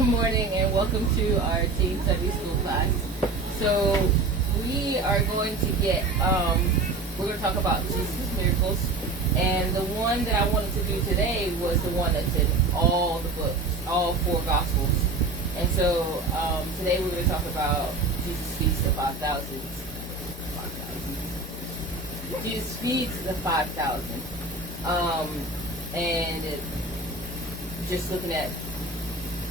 Good morning and welcome to our Teen Sunday School class. So we are going to we're going to talk about Jesus' miracles. And the one that I wanted to do today was the one that's in all the books, all four Gospels. And so today we're going to talk about Jesus feeds the 5,000. Jesus feeds the 5,000. And just looking at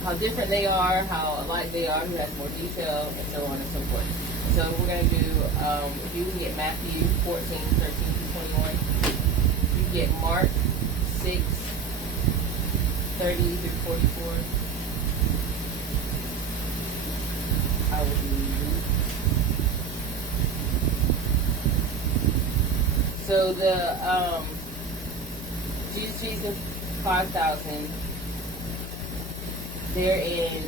how different they are, how alike they are, who has more detail, and so on and so forth. So we're going to do, if you can get Matthew 14, 13 through 21. You can get Mark 6, 30 through 44. I will do. So the, Jesus feeds the 5,000. They're in,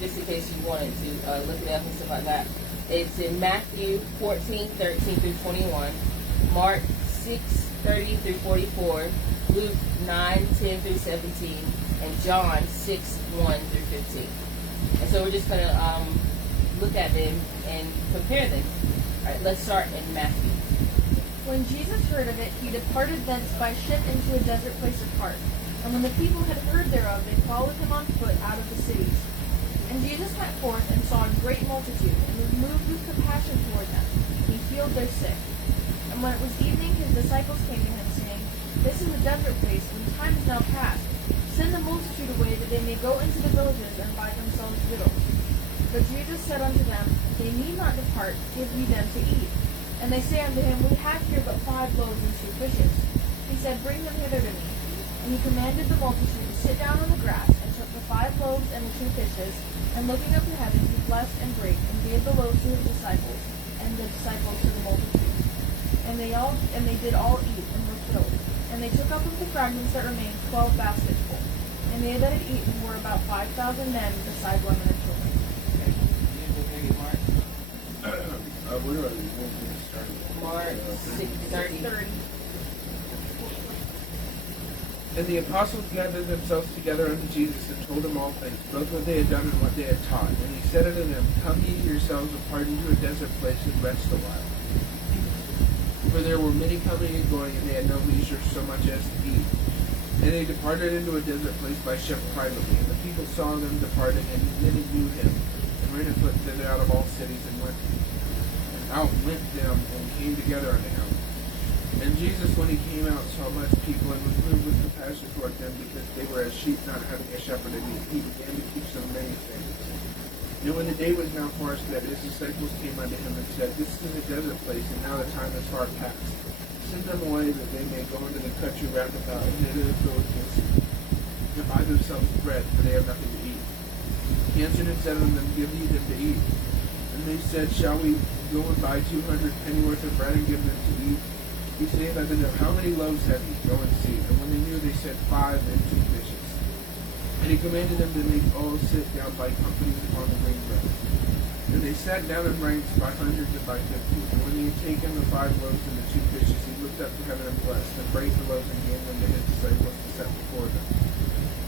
just in case you wanted to look it up and stuff like that, it's in Matthew 14, 13 through 21, Mark 6, 30 through 44, Luke 9, 10 through 17, and John 6, 1 through 15. And so we're just going to look at them and compare them. All right, let's start in Matthew. When Jesus heard of it, he departed thence by ship into a desert place apart. And when the people had heard thereof, they followed him on foot out of the cities. And Jesus went forth and saw a great multitude, and was moved with compassion toward them, and he healed their sick. And when it was evening, his disciples came to him, saying, This is a desert place, and the time is now past. Send the multitude away, that they may go into the villages and buy themselves victuals. But Jesus said unto them, They need not depart, give ye them to eat. And they say unto him, We have here but 5 loaves and 2 fishes. He said, Bring them hither to me. And he commanded the multitude to sit down on the grass, and took the 5 loaves and the 2 fishes, and looking up to heaven, he blessed and brake, and gave the loaves to his disciples, and the disciples to the multitude. And they did all eat, and were filled. And they took up of the fragments that remained 12 baskets full. And they that had eaten were about 5,000 men, besides women and children. Mark 6, 30. And the apostles gathered themselves together unto Jesus, and told him all things, both what they had done and what they had taught. And he said unto them, Come ye yourselves apart into a desert place, and rest a while. For there were many coming and going, and they had no leisure so much as to eat. And they departed into a desert place by ship privately. And the people saw them departing, and many knew him, and ran afoot thither out of all cities, and outwent them, and came together unto him. And Jesus, when he came out, saw much people, and was moved with compassion toward them, because they were as sheep not having a shepherd, and he began to teach them many things. And when the day was now far spent, his disciples came unto him and said, This is a desert place, and now the time is far past. Send them away, that they may go into the country round about, and into the villages, and buy themselves bread, for they have nothing to eat. He answered and said unto them, Give ye them to eat. And they said, Shall we go and buy 200 pennyworth of bread, and give them to eat? He saith unto them, How many loaves have ye? Go and see. And when they knew, they said, 5 and 2 fishes. And he commanded them to make all sit down by companies upon the green grass. And they sat down in ranks by hundreds and by 50s. And when he had taken the 5 loaves and the 2 fishes, he looked up to heaven and blessed, and brake the loaves and gave them to his disciples to set before them.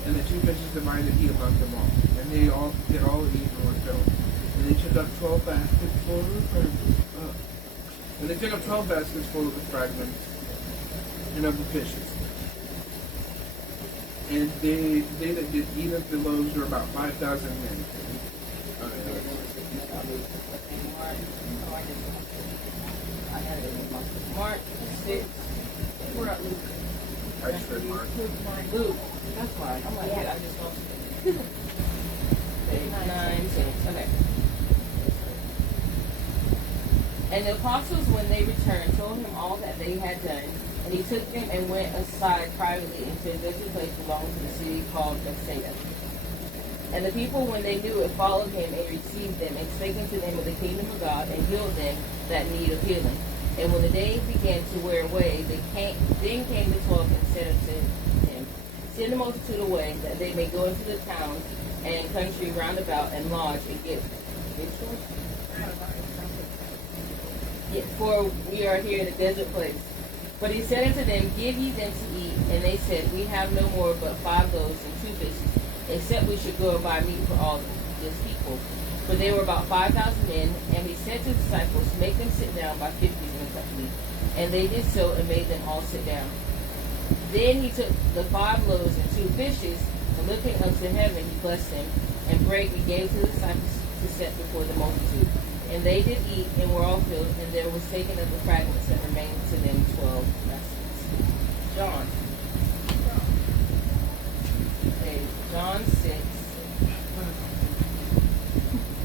And the 2 fishes divided he among them all. And they all did all eat and were filled. And they took up 12 baskets full of the fragments. And they took up 12 baskets full of the fragments and of the fishes. And they that did eat of the loaves were about 5,000 men. Mark 6. We're at Luke. I just read Mark. Luke. That's fine. I'm like, yeah, I just lost it. 8, 9, 10. Okay. And the apostles, when they returned, told him all that they had done. And he took them and went aside privately into a desert place belonging to the city called Bethsaida. And the people, when they knew it, followed him and received them, and spake unto them of the kingdom of God, and healed them that need of healing. And when the day began to wear away, then came the 12 and said unto him, Send the multitude away, that they may go into the towns and country round about, and lodge and get victuals. For we are here in a desert place. But he said unto them, Give ye them to eat. And they said, We have no more but 5 loaves and 2 fishes. except we should go and buy meat for all this people. For there were about 5,000 men, and he said to the disciples, make them sit down by 50s in the company. And they did so, and made them all sit down. Then he took the 5 loaves and 2 fishes, and looking unto heaven, he blessed them, and brake and gave to the disciples to set before the multitude. And they did eat, and were all filled, and there was taken of the fragments that remained to them 12 baskets. John. Okay, John 6.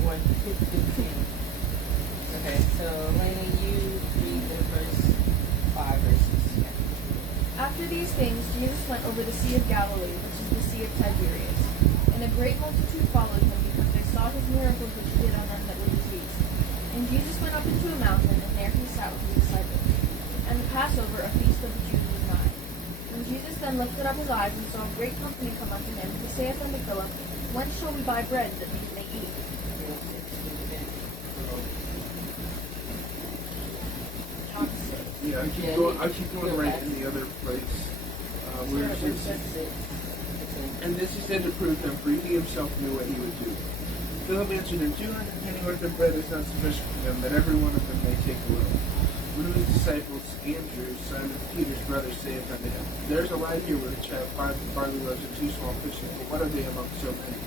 1:15. Okay, so Lanee, you read the first 5 verses. After these things, Jesus went over the Sea of Galilee, which is the Sea of Tiberias. And a great multitude followed him, because they saw his miracles which he did on them that were diseased. And Jesus went up into a mountain, and there he sat with his disciples. And the Passover, a feast of the Jews, was nigh. When Jesus then lifted up his eyes, and saw a great company come unto him, he saith unto Philip, Whence shall we buy bread that these may eat? John 6. Yeah, I keep going right in the other place. Where it says, and this he said to prove him, for he himself knew what he would do. Philip answered him, 200 penny worth of bread is not sufficient for them, that every one of them may take a little. One of his disciples, Andrew, Simon Peter's brother, saith unto him, There is a lad here which have 5 barley loaves and 2 small fishes, but what are they among so many?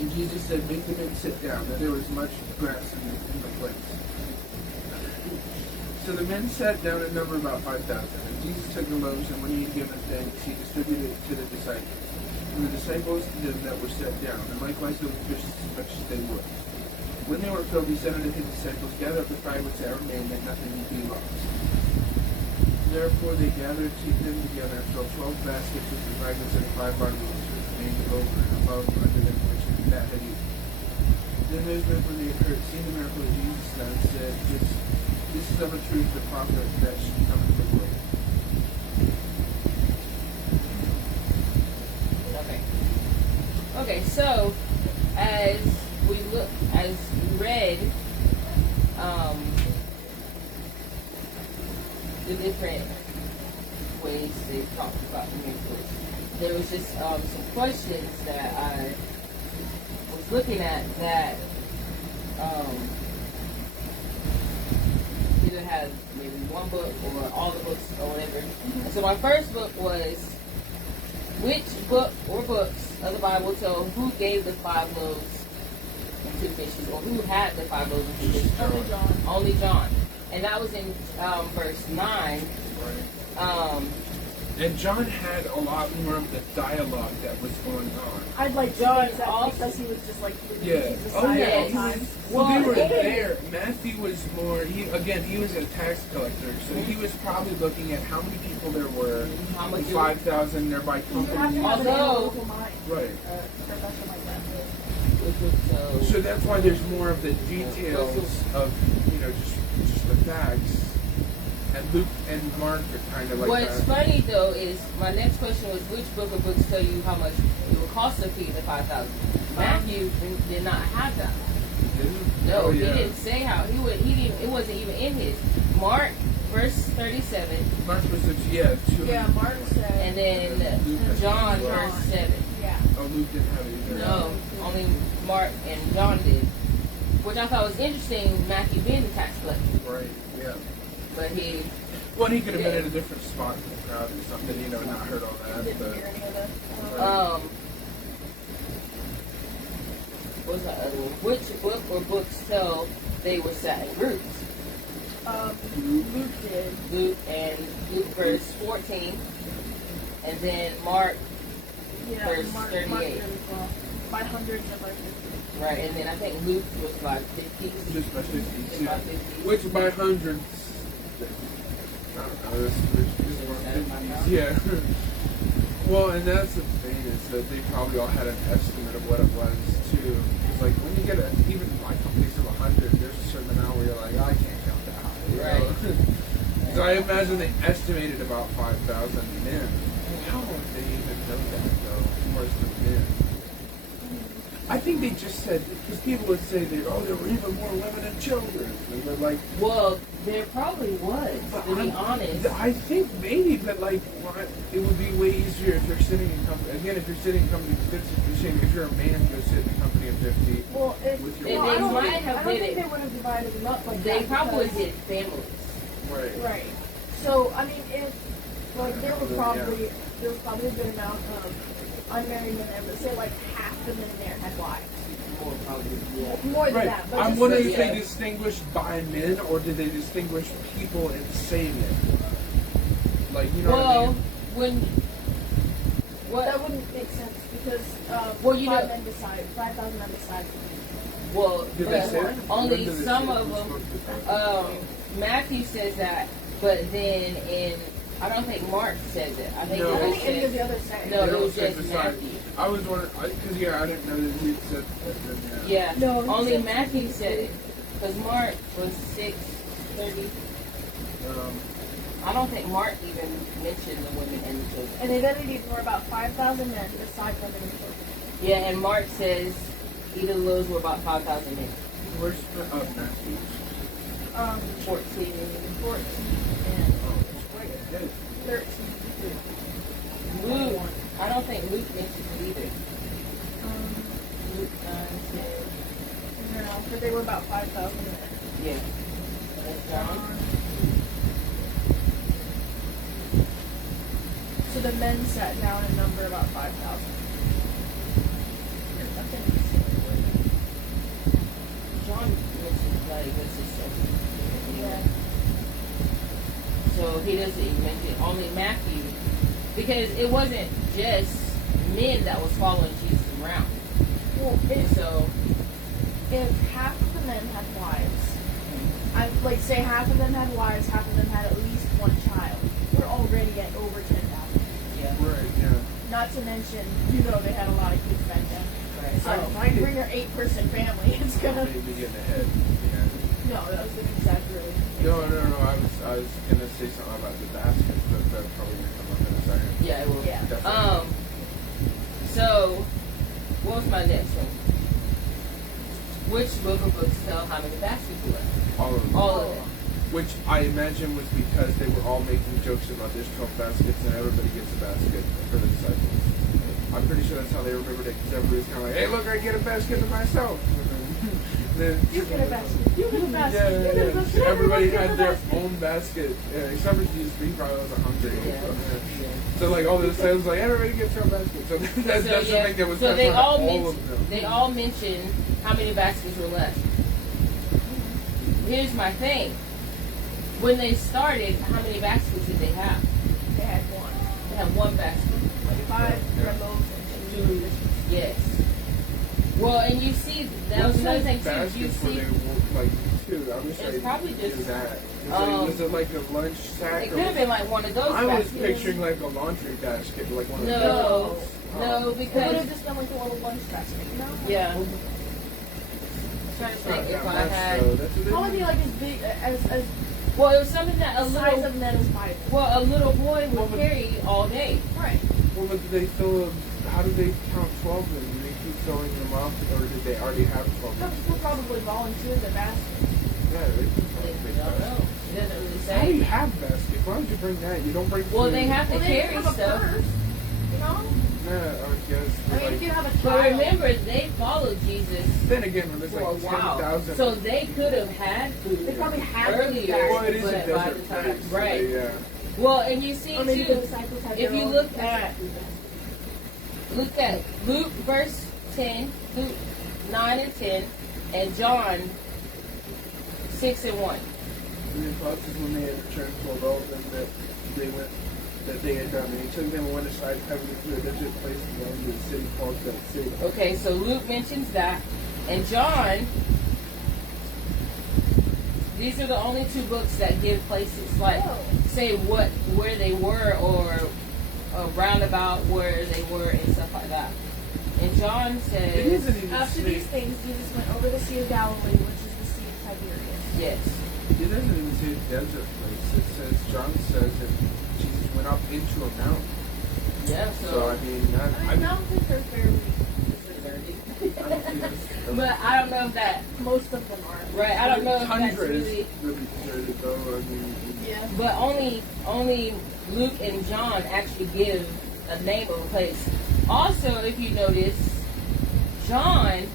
And Jesus said, Make the men sit down. Now there was much grass in the place. So the men sat down in number about 5,000. And Jesus took the loaves, and when he had given thanks, he distributed it to the disciples. And the disciples to them that were set down, and likewise to the fish as much as they would. When they were filled, he said unto his disciples, Gather up the fragments that remain, that nothing be lost. Therefore they gathered them together, and filled 12 baskets with the fragments of the 5 barley loaves, which remained over and above under them which that had eaten. Then those men, when they had seen the miracle that Jesus done, said, This is of a truth the prophet that should come into the world. Okay, so as we read the different ways they talked about miracles, there was just some questions that I was looking at that either had maybe one book or all the books or whatever. And so my first book was, which book or books of the Bible tell who gave the 5 loaves and 2 fishes, or who had the 5 loaves and 2 fishes? Only John. Only John. And that was in verse 9. And John had a lot more of the dialogue that was going on. I'd like John John that also- because he was just like Yeah. Jesus Oh, side yeah. all the time. Well, they were Well, there. Matthew was more. He was a tax collector, so he was probably looking at how many people there were. How much 5,000 nearby You have to companies. have an Although- analytical mind, Right. profession like that. So that's why there's more of the details of just the facts. And Luke and Mark are kind of like What's that. funny though is my next question was, which book or books tell you how much it would cost to feed the 5,000? Matthew did not have that. No, Oh, he yeah. didn't say how. He didn't. It wasn't even in his. Mark, verse 37, Mark was the, yeah, 200. Yeah, Mark said. and then John, verse 7. Yeah. Oh, Luke didn't have it either. No, only Mark and John did. Which I thought was interesting, Matthew being the tax collector. Right, yeah. But he, Well, he could have been in a different spot in the crowd or something, not heard all that. Didn't But hear any of that. what was the other one? Which book or books tell they were sat in groups? Luke did. Luke verse 14, and then Mark, Yeah, Verse Mark 38. did as well. By hundreds of like 50. right, and then I think Luke was by 50. just by 50s, Just yeah. by 50. Which by hundreds. I don't know, this is 50s, yeah. Well, and that's the thing, is that they probably all had an estimate of what it was, too. It's like, when you get even like a place of 100, there's a certain amount where you're like, I can't count that high. you know? Right. So I imagine they estimated about 5,000 men. How would they even know that, though? More as the men. I think they just said, because people would say there were even more women and children. And they're like, Well, there probably was, to be honest. I think maybe, but like, it would be way easier if you're sitting in company. Again, if you're sitting in company of 50, it's a shame. If you're a man, go sit in a company of 50. Well, with your They wife. I don't think they would have divided them up like They that. probably because- did families. Right. Right. So I mean, if like there was probably a good amount of unmarried men there, but say like half the men there had wives. More probably, yeah. More than Right. that. But I'm just wondering like- if they distinguished by men or did they distinguish people and say men? Like, you know what I Well, mean? when That wouldn't make sense because Well, you know- 5,000 men decided. well, Did they say it? only When did they some say it? of Who them. spoke to that? Matthew says that, but then I don't think Mark says it. I think No. I it don't just think any of the says, others say. No, They it don't was say just beside- Matthew. I was wondering, because I didn't know that he said that. Yeah, No, he only said- Matthew said it, because Mark was 6:30. I don't think Mark even mentioned the women and the children. And they then were about 5,000 men beside women and children. Yeah, and Mark says either of those were about 5,000 men. Where's the Matthew? 14. 14 and Yeah. 13. Luke, I don't think Luke mentioned it either. Luke 9, 10. No, but they were about 5,000 men. Yeah. That's John. So the men sat down in number about 5,000. John mentions like this is so. Yeah. So he doesn't even mention only Matthew, because it wasn't just men that was following Jesus around. Well, And so if half of the men had wives, I like say half of them had wives, half of them had at least one child. We're already at over 10,000. yeah. Right, yeah. Not to mention, they had a lot of kids back then. Right. So I if find you it- bring your 8-person family, it's gonna. Maybe getting ahead. Yeah. No, that was an exaggeration. No. I was gonna say something about the baskets, but that's probably gonna come up in a second. Yeah, it will. Yeah. Definitely. So what was my next one? Which book of books tell how many baskets were left? All of them. All of them. Which I imagine was because they were all making jokes about there's 12 baskets and everybody gets a basket for the disciples. I'm pretty sure that's how they remembered it, because everybody was kind of like, hey, look, I get a basket to myself. Then You get a basket. You get a basket. Yeah, You get a basket. So everybody Everyone had get a their basket. own basket, except for Jesus, he probably wasn't hungry. Yeah. So like all the disciples like, everybody gets their basket. So that's the thing that was so passed they on to all all mentioned, of them. they all mentioned how many baskets were left. Here's my thing. When they started, how many baskets did they have? They had one. They had one basket. 25 Yeah. bread loaves and 2 fishes. Yes. Well, and you see, that was another thing too. You Baskets were see, they like two? I wish It's I probably knew just, that. Was it like a lunch sack? it or could have been like one of those I was baskets. picturing like a laundry basket, like one of No, those. no, It would because have just been like a little lunch basket, you know? yeah. I'm trying to It's not think if that I much, had. though. That's what it Probably is. be like as big as Well, it was something that a the size little, of men as Bible. well, a little boy would Well, but- carry all day. Right. Well, but did they fill? How did they count 12 then? Did they keep filling them up, or did they already have 12? Some people probably volunteered the basket. Yeah, they can I fill a big don't basket. know. It doesn't really How do you say. have baskets? Why would you bring that? You don't bring. Well, food. they have to Well, they carry have a stuff. purse, you know? Yeah, I guess. I mean, if you have a But child. remember, they followed Jesus Then again, when there's for a like while, 10,000. so they could have had food They probably had earlier. well, it is a but by desert the time, place, so right? they, yeah. Well, and you see Or maybe the too. disciples had If their you own look basket. at Look at Luke verse 10, Luke 9 and 10, and John 6 and 1. And the apostles, when they had returned, told all of them that they had done. And he took them and went aside, having to a desert place beyond the city called Bethsaida. Okay, so Luke mentions that, and John. These are the only two books that give places, like say where they were, or roundabout where they were, and stuff like that. And John It says, isn't even After say, these things, Jesus went over the Sea of Galilee, which is the Sea of Tiberias. yes. it doesn't even say a desert place. It says, John says that Jesus went up into a mountain. Yeah, So, I mean, I mean, mountains are fairly deserted. I But I don't know if that. Most of them are. Right. I don't know if that's Tundra is really. really deserted though. I mean, Yeah. But only Luke and John actually give a name of a place. Also, if you notice, John.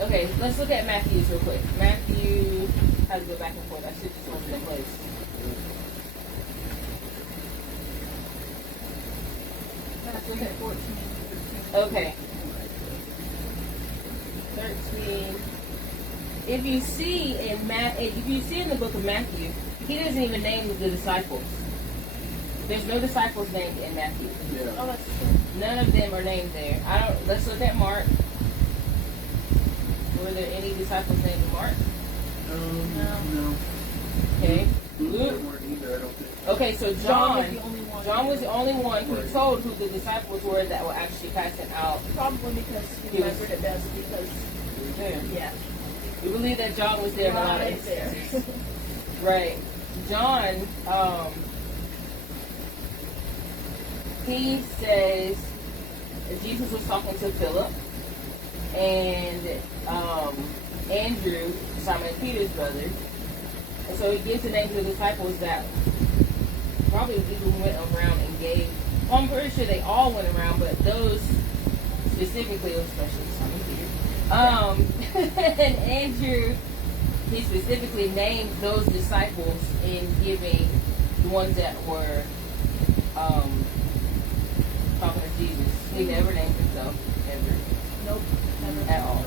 Okay, let's look at Matthew's real quick. Matthew has to go back and forth. I should just open the place. That's okay. 14. Okay. 13. If you see in the book of Matthew, he doesn't even name the disciples. There's no disciples named in Matthew. yeah. Oh, that's true. None of them are named there. Let's look at Mark. Were there any disciples named in Mark? No. Okay. Luke Luke. weren't either. I don't think. Okay, so John was John. the only one. John was the only one who Right. told who the disciples were that were actually casting out. Probably because he He was- remembered it best because, There. yeah. We believe that John was there in a lot of Right there. instances. Right. John, he says that Jesus was talking to Philip and Andrew, Simon Peter's brother. And so he gives the names of the disciples that probably even went around and gave. Well, I'm pretty sure they all went around, but those specifically, especially Simon Peter. And Andrew, he specifically named those disciples in giving the ones that were talking to Jesus. He never named himself, ever, Nope. Never. at all.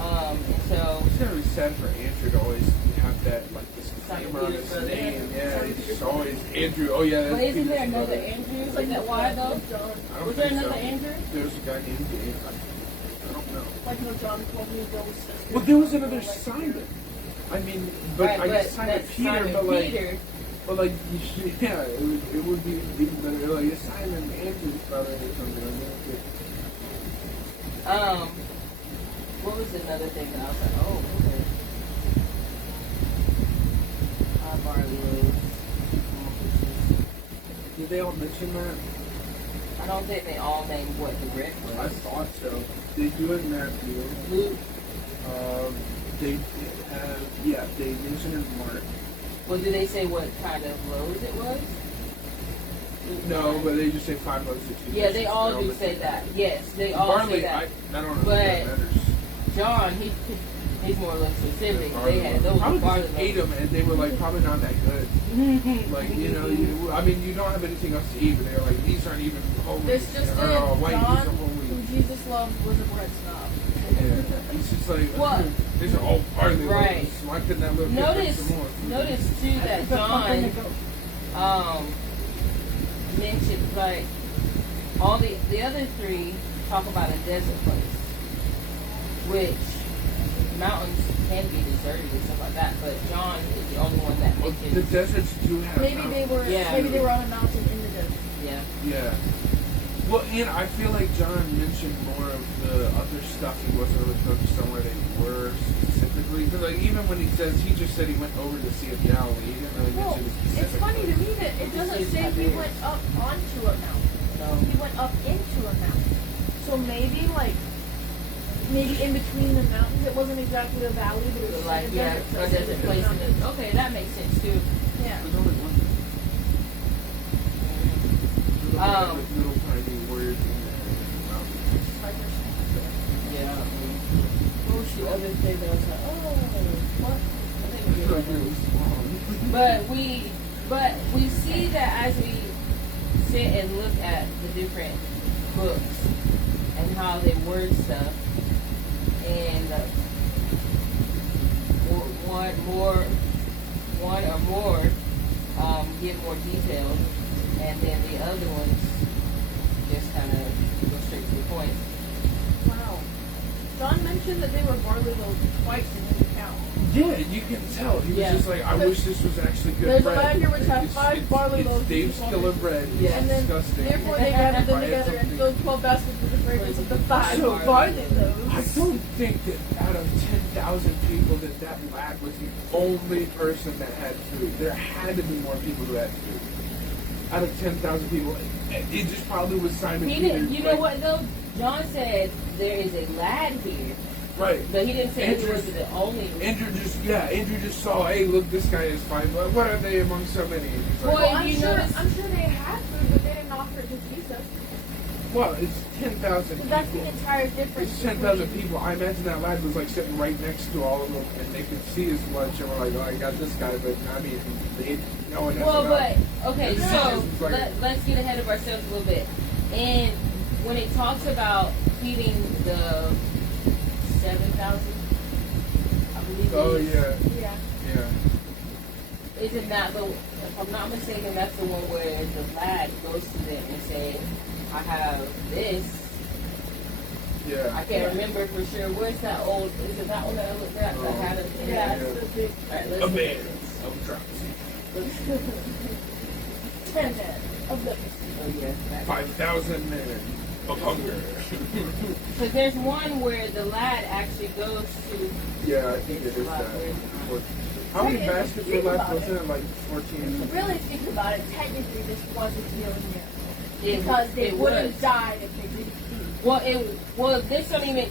And so, It's gonna be sad for Andrew to always have that like this Simon name on Peter's his brother. name. Yeah, it's just always Andrew. Oh yeah, but that's isn't Peter's there another brother. Andrew? It's Is like that why though? John. I don't Was there think another so. Andrew? There's a guy named I don't know. Like no John told me Bill's sister. Well, there was another Simon. I mean, but Right, I guess Simon that's Peter, Simon but like, Peter. you should, yeah, it would be even better. Like it's Simon Andrew's brother or something like that. What was another thing that I was like, oh, okay. Barley loaves. Did they all mention that? I don't think they all named what the bread I was. thought so. They do in Matthew. Luke. They have, yeah, they mention in Mark. Well, did they say what kind of loaves it was? No, but they just say 5 loaves of 2 Yeah, they fishes. all They're do the say same. that. Yes, they all Barley, say that. I don't know But- if that matters. John, he's more or less specific. They had those probably barley just ate loaves. them and they were like probably not that good. Like I mean, you don't have anything else to eat, but they're like these aren't even holy. There's just oh, wait, John, these are who holy. Jesus loved, was a bread snob. Yeah, it's just like What? these are all barley Right. loaves. Why couldn't that little kid get Notice some more? too that John mentioned like all the other three talk about a desert place, which mountains can be deserted and stuff like that. But John is the only one that Well, mentions. the deserts do have. Maybe they were. Yeah. Maybe they were on a mountain in the desert. Yeah. Yeah. Well, and I feel like John mentioned more of the other stuff. He wasn't really focused on where they were specifically. Because like even when he says, he just said he went over to Sea of Galilee. He didn't really Well, mention the specific. it's funny to place. me that it doesn't It's say he Tiberias. went up onto a mountain. No. He went up into a mountain. So maybe in between the mountains, it wasn't exactly a valley, but it was Like a yeah, desert a place. desert place. And okay, that makes sense too. Yeah. There's only one. Little tiny warriors in the mountains. Yeah. What was the other thing that I was like, oh, what? I think we I feel like it was small. But we see that as we sit and look at the different books and how they word stuff, and one or more give more details, and then the other ones just kind of go straight to the point. Wow. John mentioned that they were barley loaves twice in his account. Yeah, you can tell. He was Yeah. just like, I wish this was actually good There's a bread. line here which has It's- 5 it's- barley it's loaves. Dave's killer bread. Yeah. It's And then, disgusting. therefore, they gathered them Buy it together and something. filled 12 baskets with the fragrance of the 5 So barley I loaves. don't think that out of 10,000 people that lad was the only person that had food. There had to be more people who had food. Out of 10,000 people, it just probably was Simon He Peter. didn't. You know what though? John said there is a lad here, Right. but he didn't say he Andrew- was the only. Andrew just saw, hey, look, this guy is fine. What are they among so many? And he's like, Well, I'm you sure, notice- I'm sure they had food, but they didn't offer it to Jesus. well, it's 10,000 Well, that's the people. entire difference. It's 10,000 people. I imagine that lad was like sitting right next to all of them, and they could see his lunch, and we're like, oh, I got this guy, but I mean, no one has Well, enough. but okay, It's so like- let's get ahead of ourselves a little bit. And when it talks about feeding the 7,000, I believe. Oh, it is, yeah. Yeah. Yeah. Isn't that the? If I'm not mistaken, that's the one where the lad goes to them and says, "I have this." Yeah. I can't remember for sure. Where's that old? Is it that one that I looked at? That had it. Yeah, Yeah. it's the big All right, let's A look man at this. of dropsy. 10 of this. Oh yeah. that- 5,000 men of hunger. But there's one where the lad actually goes to. Yeah, I think it is that. How many baskets were left? Wasn't it like 14? Really think about it, technically this was a healing miracle. It- Because they it would was. have died if they didn't eat. Well, this don't even.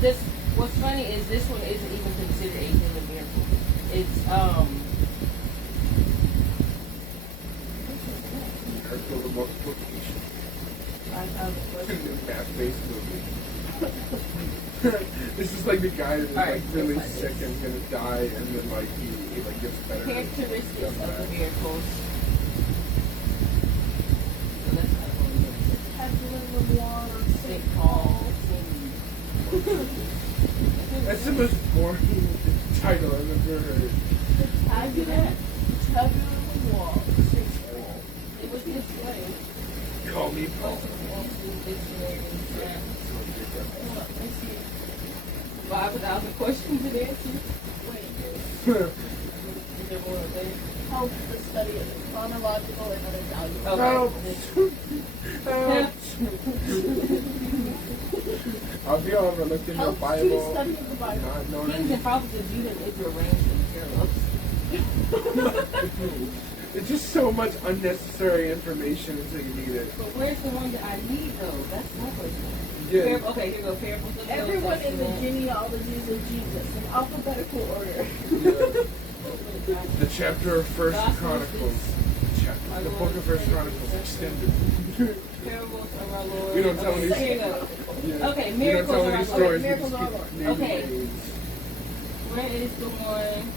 This what's funny is this one isn't even considered a healing miracle. It's Miracle of multiplication. 5,000 Math-based movie. This is like the guy that's Alright, like really looks like sick this. and gonna die, and then like he like gets better. characteristics Does of the that. miracles. So that's kind of what we're gonna say. Have to live with water, St. Paul. That's the most boring title I've ever heard. I do that. Tabular wall. It was this way. Call me Paul. Dictionary. Yeah. Let's see. 5,000 questions and answers. Wait. Is there more there? Help the study of the chronological and other values. Okay. Have you ever looked in your Helps to Bible? study of the Bible. Not knowing Kings and prophets of Judah and Israel ranged in parallels. It's just so much unnecessary information until you need it. But where's the one that I need though? That's my question. Yeah. Okay, here we go. Parables of the Old Everyone in the Testament. genealogies of Jesus in alphabetical order. The chapter of First Gospels Chronicles. The book of First Chronicles extended. Parables of our Lord. We don't tell Okay, these- here you go. Yeah. Okay, We don't miracles tell of any our stories. Lord. We Miracles just of our keep Lord. naming Okay. names. Where is the one?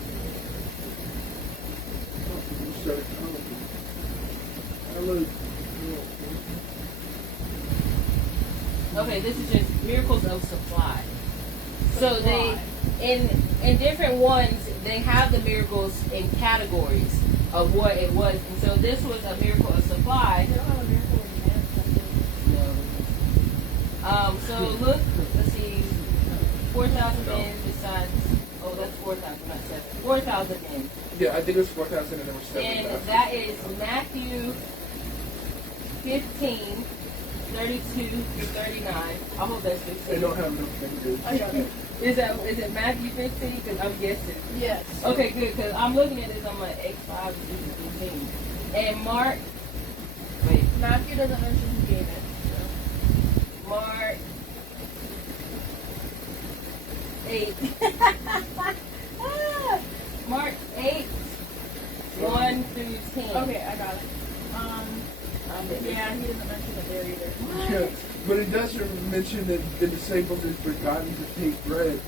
Started counting. I look. Okay, this is just miracles of supply. So they, in different ones, they have the miracles in categories of what it was. And so this was a miracle of supply. They don't have a miracle in man. So look, let's see, 4,000 men besides. Oh, that's 4,000, not 7. 4,000 men. Yeah, I think it was 4,000 and there were 7,000. And that is Matthew 15, 32 to 39. I hope that's 15. They don't have enough fingers. I got it. Is it Matthew 15? Because I'm guessing. Yes. Okay, good. Because I'm looking at this, I'm like X5 is 15. And Mark, wait, Matthew doesn't mention who gave it. Mark 8. Mark 8, 1 through 10. Okay, I got it. Yeah, he doesn't mention it there either. Yeah, but it does mention that the disciples had forgotten to take bread.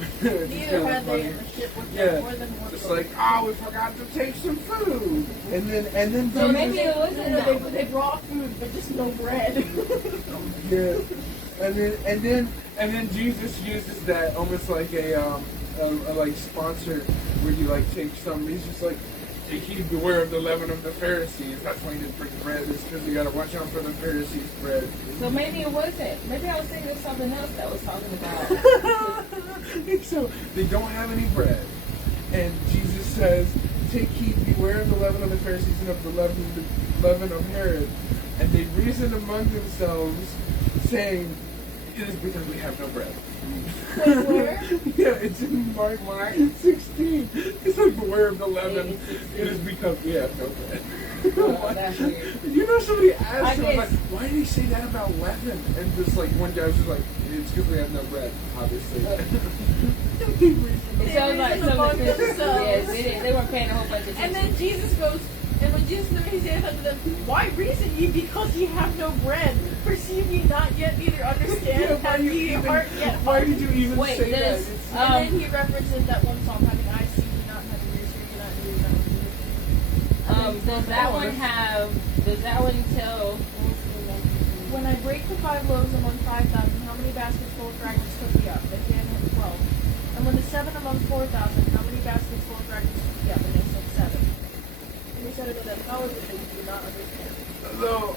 It's Neither kinda had they funny. in the ship with Yeah, them more than one. it's like, oh, we forgot to take some food, and then So maybe it wasn't No, that. they brought food, but just no bread. yeah, and then Jesus uses that almost like a like sponsor where you like take some. He's just like, take heed, beware of the leaven of the Pharisees. That's why you didn't bring bread. It's because you got to watch out for the Pharisees' bread. So maybe it wasn't. Maybe I was thinking of something else that was talking about. So they don't have any bread. And Jesus says, take heed, beware of the leaven of the Pharisees and of the leaven of Herod. And they reasoned among themselves, saying, it is because we have no bread. Wait, where? Yeah, it's in Mark 16. It's like, beware of the leaven. 16. It is because we have no bread. Oh, that's weird. You know, somebody asked I him, guess- like, why did he say that about leaven? And just like one guy was just like, it's because we have no bread, obviously. It sounds like reason some among of the Christians, themselves. yes, they weren't paying a whole bunch of attention. And then Jesus goes, and when Jesus knew, he said unto them, Why reason ye because ye have no bread? Perceive ye not yet, neither understand, Yeah, why have you ye even- heart yet Why hardened? did you even Wait, say that? there's- It's- And then he references that one song, having eyes see ye not, having ears hear ye not, and ye not believe. Does that one have? Does that one tell? When I break the 5 loaves among 5,000, how many baskets full of fragments took ye up? They gave him 12. And when the 7 among 4,000, how many baskets full of fragments took ye up? And they said 7. And he said unto them, How is it that you do not understand? Though,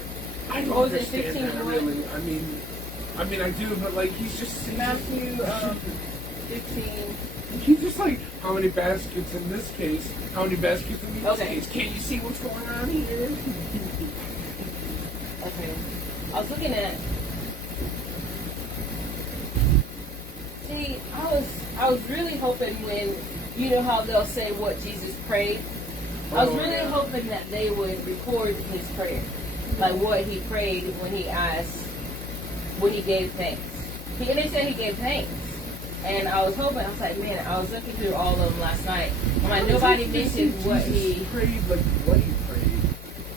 I don't What was it, understand 15 that more? really. I mean, I do, but like, he's just Matthew 15. He's just like, how many baskets in this case? How many baskets in this Okay. case? Can't you see what's going on here? Okay. I was looking at. See, I was really hoping when, you know how they'll say what Jesus prayed. I was really hoping that they would record his prayer, like what he prayed when he asked, when he gave thanks. And they said he gave thanks, and I was hoping. I was like, man, I was looking through all of them last night. I'm like, nobody mentioned what Jesus he. prayed, like what he prayed.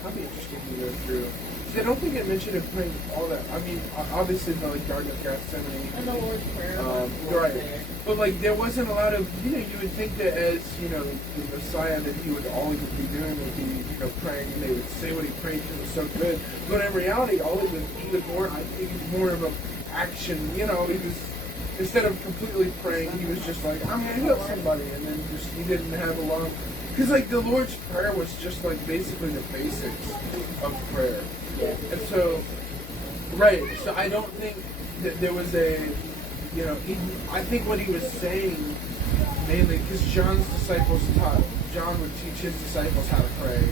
That'd be interesting to go through. I don't think it mentioned him praying all that. I mean, obviously the like Garden of Gethsemane. And the Lord's Prayer. Right. But like there wasn't a lot of, you know, you would think that as, you know, the Messiah that he would all he would be doing would be, you know, praying, and they would say what he prayed because it was so good. But in reality, he was more, I think he was more of a action, you know, he was, instead of completely praying, he was just like, I'm going to heal somebody, and then just, he didn't have a long, because like the Lord's Prayer was just like basically the basics of prayer. Yeah. And so, right, so I don't think that there was a, you know, I think what he was saying mainly, because John's disciples John would teach his disciples how to pray.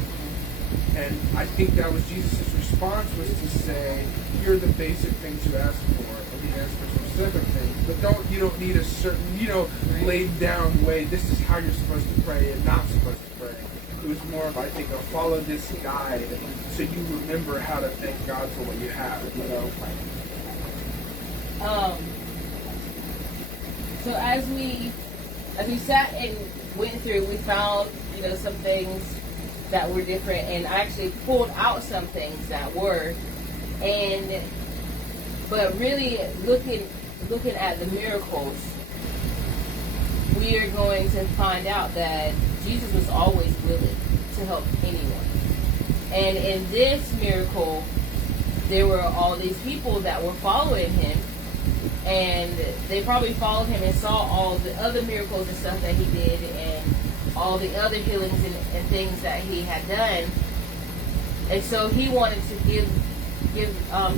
And I think that was Jesus' response, was to say, here are the basic things you ask for, and he asked for specific things. But you don't need a certain, you know, laid down way, this is how you're supposed to pray and not supposed to pray. It was more of, I think, a follow this guide so you remember how to thank God for what you have, you know. So as we sat and went through, we found, you know, some things that were different, and I actually pulled out some things that were, but really looking at the miracles, we are going to find out that Jesus was always willing to help anyone. And in this miracle, there were all these people that were following him, and they probably followed him and saw all the other miracles and stuff that he did, and all the other healings and things that he had done. And so he wanted to give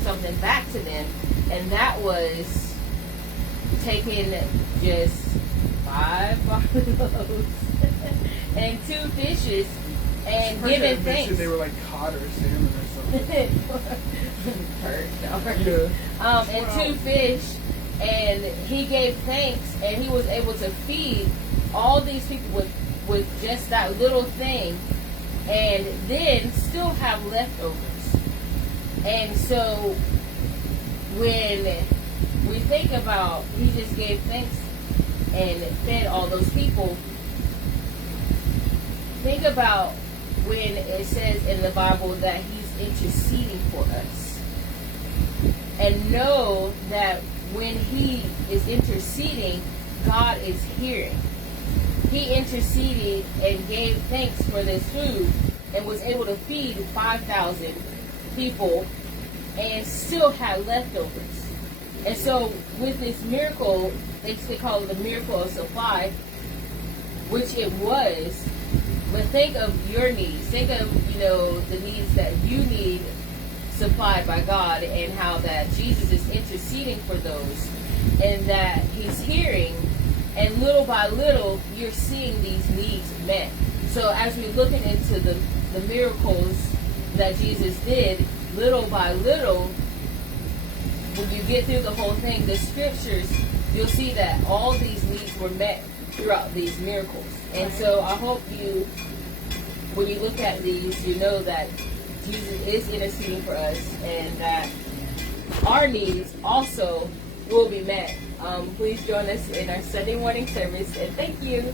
something back to them, and that was taking just 5 loaves and 2 fishes and giving thanks. They were like cod or salmon or something. And 2 fish, and he gave thanks, and he was able to feed all these people with just that little thing, and then still have leftovers. And so when we think about, he just gave thanks and fed all those people, think about when it says in the Bible that he's interceding for us. And know that when he is interceding, God is hearing. He interceded and gave thanks for this food and was able to feed 5,000 people and still had leftovers. And so with this miracle, they call it the miracle of supply, which it was. But think of your needs. Think of, you know, the needs that you need supplied by God, and how that Jesus is interceding for those, and that he's hearing, and little by little you're seeing these needs met. So as we're looking into the miracles that Jesus did, little by little, when you get through the whole thing, the scriptures, you'll see that all these needs were met throughout these miracles. And so I hope you when you look at these, you know that Jesus is interceding for us and that our needs also will be met. Please join us in our Sunday morning service, and thank you.